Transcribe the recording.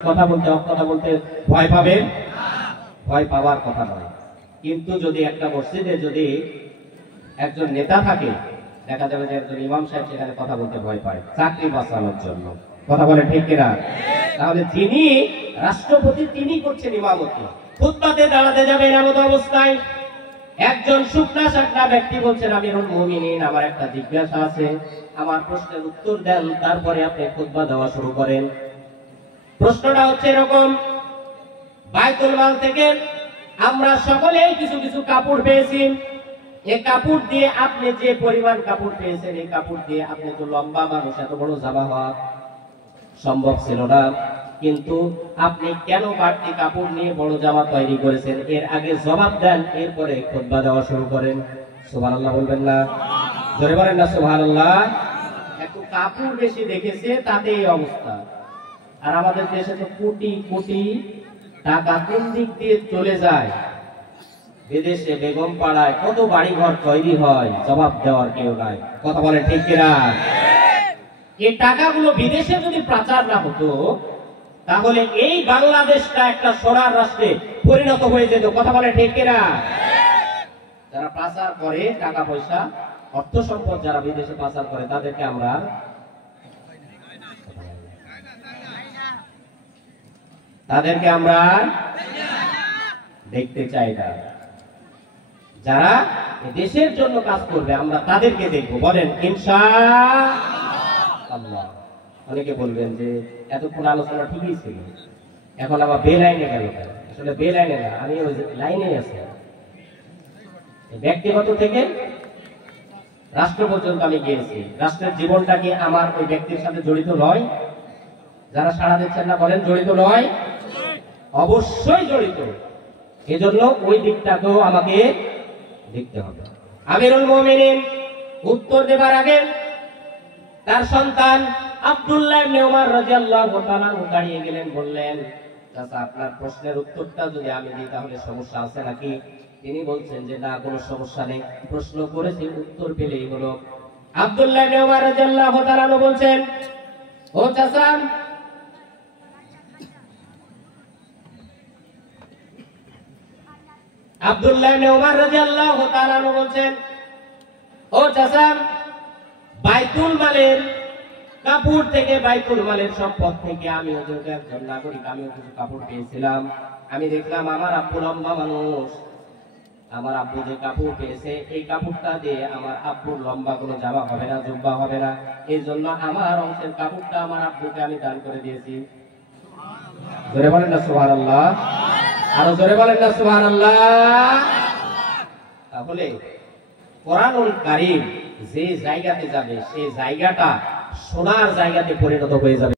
কথা বলতে ভয় পাবেন, ভয় পাওয়ার কথা নয়। কিন্তু যদি একটা মসজিদে যদি একজন নেতা থাকে, দেখা যাবে যে একজন ইমাম সাহেব সেখানে কথা বলতে ভয় পায় চাকরি বাঁচানোর জন্য, কথা বলে ঠিক কিনা? তাহলে যিনি রাষ্ট্রপতি তিনি করছেন ইমামতি, খুতবাতে দাঁড়াতে যাবেন এমন অবস্থায় একজন শুকনা শাকনা ব্যক্তি বলছেন আমিরুল মুমিনিন, আমার একটা জিজ্ঞাসা আছে, আমার প্রশ্নের উত্তর দেন, তারপরে আপনি খুতবা দেওয়া শুরু করেন। প্রশ্নটা হচ্ছে এরকম, বাইতুল মাল থেকে আমরা সকলেই কিছু কিছু কাপড় পেয়েছি, এই কাপড় দিয়ে আপনি যে পরিমাণ কাপড় পেয়েছেন, এই কাপড় দিয়ে আপনি তো লম্বা মানুষ, এত বড় জামা হওয়া সম্ভব ছিল না, কিন্তু আপনি কেন বাড়তি কাপড় নিয়ে বড় জামা তৈরি করেছেন? এর আগে জবাব দেন, এরপরে খুতবা দেওয়া শুরু করেন। সুবহানাল্লাহ বলবেন না? জোরে বলেন না সুবহানাল্লাহ। একটু কাপড় বেশি দেখেছে তাতে এই অবস্থা। আর আমাদের দেশে তো কোটি কোটি টাকা কোন দিক দিয়ে চলে যায়, বিদেশে বেগম পাড়ায় কত বাড়ি ঘর তৈরি হয়, জবাব দেওয়ার কেউ নাই, কথা বলে ঠিক কিনা? এই টাকাগুলো বিদেশে যদি পাচার না হতো তাহলে এই বাংলাদেশটা একটা সোনার রাষ্ট্রে পরিণত হয়ে যেত, কথা বলে ঠিক কিনা? যারা পাচার করে টাকা পয়সা অর্থ সম্পদ, যারা বিদেশে পাচার করে তাদেরকে আমরা দেখতে চাই না। যারা দেশের জন্য কাজ করবে আমরা তাদেরকে দেখবো, বলেন ইনশাআল্লাহ। অনেকে বলবেন যে এতক্ষণ আলোচনা ঠিকই ছিল, এখন আবার বেলাইনে গেল। আসলে বেলাইনে না, আমি ওই লাইনে আছি। ব্যক্তিগত থেকে রাষ্ট্র পর্যন্ত আমি গিয়েছি। রাষ্ট্রের জীবনটা কি আমার ওই ব্যক্তির সাথে জড়িত নয়? যারা সাড়া দিচ্ছেন না বলেন জড়িত নয়? অবশ্যই জড়িত। এজন্য ওই দিকটাকেও আমাকে দেখতে হবে। আমিরুল মুমিনিন উত্তর দেবার আগে তার সন্তান আব্দুল্লাহ ইবনে ওমর রাদিয়াল্লাহু তাআলা দাঁড়িয়ে গেলেন, বললেন চাচা আপনার প্রশ্নের উত্তরটা যদি আমি দিই তাহলে সমস্যা আছে নাকি? তিনি বলছেন যে না, কোনো সমস্যা নেই, প্রশ্ন করেছি উত্তর পেলেই হলো। আব্দুল্লাহ ইবনে ওমর রাদিয়াল্লাহু তাআলা বলছেন, ও চাচা, আব্দুল্লাহ ইবনে ওমর রাদিয়াল্লাহু তাআলা বলছেন, ও চাচা, বাইতুল মালের কাপড় থেকে, বাইতুল মালের সম্পদ থেকে আমিও যেহেতু একজন নাগরিক, আমিও কিছু কাপড় পেয়েছিলাম। আমি দেখলাম আমার আব্বু লম্বা মানুষ, আমার আব্বু যে কাপড় পেয়েছে এই কাপড়টা দিয়ে আমার আব্বুর লম্বা কোনো জামা হবে না, জুব্বা হবে না, এই জন্য আমার অংশের কাপড়টা আমার আব্বুকে আমি দান করে দিয়েছি। জোরে বলেন না সুবহানাল্লাহ, আরো জোরে বলেন না সুবহানাল্লাহ। তাহলে কোরআনুল কারীম যে জায়গাতে যাবে সেই জায়গাটা সোনার জায়গাতে পরিণত হয়ে যাবে।